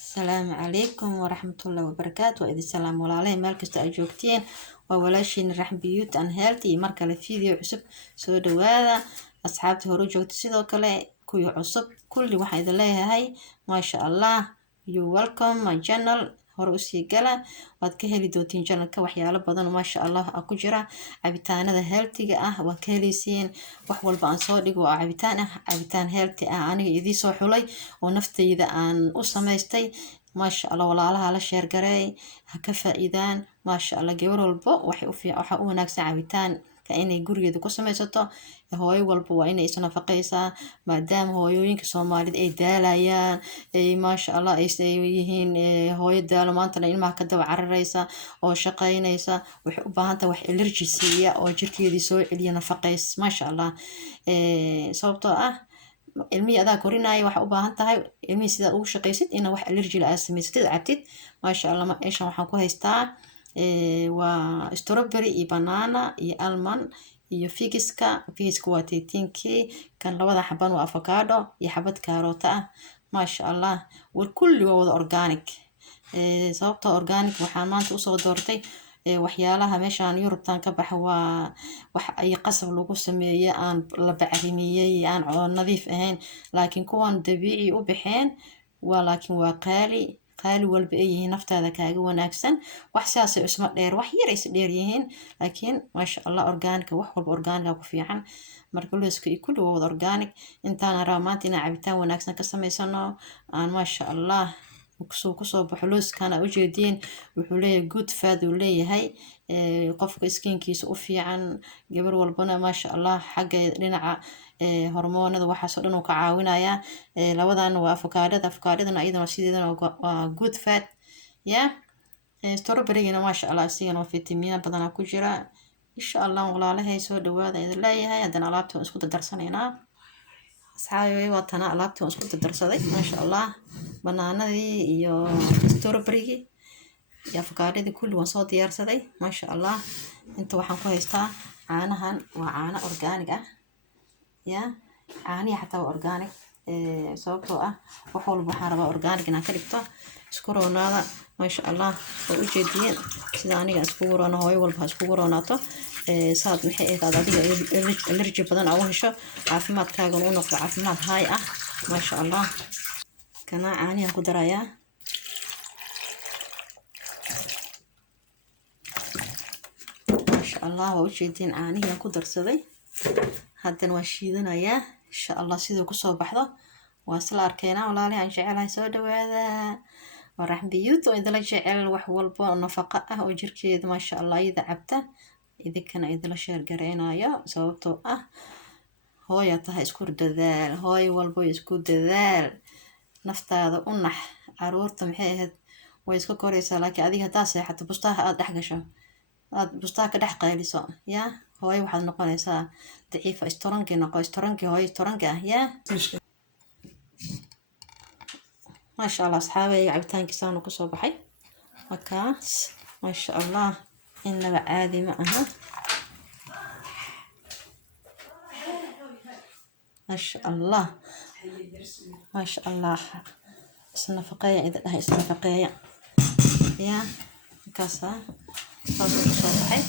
السلام عليكم ورحمة الله وبركاته. وإذا السلام والله مالك استأجوكتين وولاشين رحم بيوت أن هالتي مركا الفيديو عصب سو دوادا أصحابتي هورو جوكت سيدو كلا كوي عصب كل واحد لها هاي ما شاء الله. you welcome my channel hore usii gala waad ka heli doontiin channelka waxyaalo badan maasha allah ku jira cabitaanada healthiga ah waad ka heleysiin wax walba aan soo dhigo oo cabitaan healthy ah aniga idii soo xulay oo naftayda aan u samaystay maasha allah. walaalaha la sheer gareey ha ka faa'iidaan maasha allah. gabar walbo waxa u wanaagsan cabitaan inay gurigeeda ku samaysato. hooyo walba waa inay is nafaqaysaa maadaama hooyooyinka Soomaaliyeed ay daalayaan maasha allah ay yihiin hooyo daalo maantana ilmaha ka daba cararaysa oo shaqaynaysa waxay u baahan tahay wax allergy siiya oo jirkeedii soo celiya nafaqays maasha allah. sababtoo ah ilmihii adaa korinaya waxa u baahan tahay ilmihii sidaad ugu shaqaysid inaad wax allergy la aad samaysatid cabtid maasha allah. meeshan waxaan ku haystaa waa strawberry iyo banana iyo almond iyo figiska waa 13 kan labada xaban waa avocado iyo xabad karoota ah maasha allah. kulli waa wada organic. sababtoo organic waxaan maanta usoo doortay waxyaalaha meeshaan Yurubtan ka baxa waa wax ay qasab lagu sameeyay aan la bacrimiyay aan nadiif ahayn laakiin kuwan dabiici u baxeen laakiin waa qaali walba ay yihiin naftaada kaaga wanaagsan wax saas isma dheer wax yar is dheer yihiin laakiin maasha allah organic wax walba organic ku fiican marka looska iyo kulli wada organic. intaan rabaa maanta inaan cabitaan wanaagsan ka samaysano aan maasha allah kusoo baxo looskana u jeedin wuxuu leeyahay good fat uu leeyahay qofka skinkiisa u fiican gabar walbana maasha allah xagga dhinaca hormoonada waxaas oo dhan uu ka caawinaya. labadan waa avocadona iyadana sideedana waa good fat strawberry-gina maasha allah isigana waa fitamiino badan ku jira insha allah. walaalahay soo dhawaada idin leeyahay haddana alaabta waan isku dardarsanaynaa asxaabay waa tana alaabta waan isku dardarsaday maasha allah. banaanadii iyo strawberry-gi iyo avocadadii kulli waan soo diyaarsaday maasha allah. inta waxaan ku haystaa caanahan waa caano organic ah caanihi xataa waa organic sababtoo ah wax walba waxaan rabaa organic inaan ka dhigto isku roonaada maasha allah. oo u jeediyeen sida aniga iskugu roono hooyo walba iskugu roonaato saad maxay ahayd adiga allergy badan oo hesho caafimaadkaaga uu noqdo caafimaad high ah maasha allah. kana caanihi ku darayaa maasha allah. waa u jeediyeen caanihi ku darsaday haddana waa shiidanayaa insha allah sidoo kusoo baxdo waa isla arkaynaa. walaalahay aan jecelahay soo dhawaada waa raxm biyuut oo idila jecel wax walba oo nafaqo ah oo jirkeeda maasha allah iyada cabta idinkana idila sheer gareynayo sababtoo ah hooyo tahay isku dadaal hooyo walba isku dadaal naftaada u nax caruurta maxay ahayd way iska koraysaa laakiin adiga hadaa seexato bustaha aad dhex gasho aad bustaha ka dhex qayliso hooyo waxaad noqonaysaa daciifa. hooyo hooyo maasha allah. asxaabay cabitaankiisaanu kusoo baxay wakaas maasha allah inaba caadi ma aha maasha allah maasha allah. isnafaqeeya ida dhahay isnafaqeeya markaasa saasuu kusoo baxay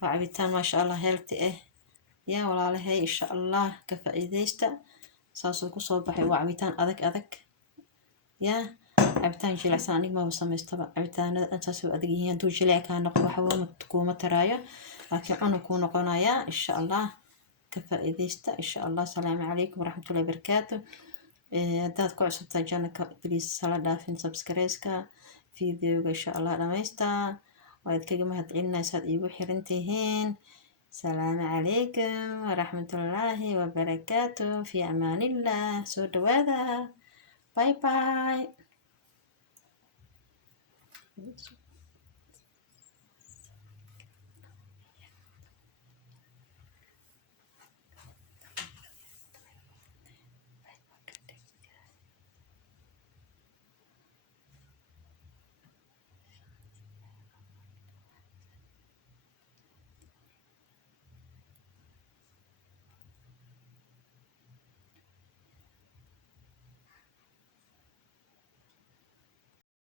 waa cabitaan maasha allah healthy ah walaalahay insha allah ka faa'iidaysta. saasuu kusoo baxay waa cabitaan adag cabitaan jilicsan aniga ma samaystaba cabitaanada intaas oo adag yihiin hadduu jilic kaa noqdo waxba kuma taraayo laakiin cunug kuu noqonaya insha allah. ka faa'iidaysta insha allah. asalaamu calaykum waraxmatullahi wabarakaatu. haddaad ku cusubtaa channelka please hala dhaafin subscribe-ka videoga insha allah dhamaysta waad kaga mahadcelinaysaad iigu xiran tihiin. السلام عليكم ورحمة الله وبركاته في أمان الله سو دوادا باي باي.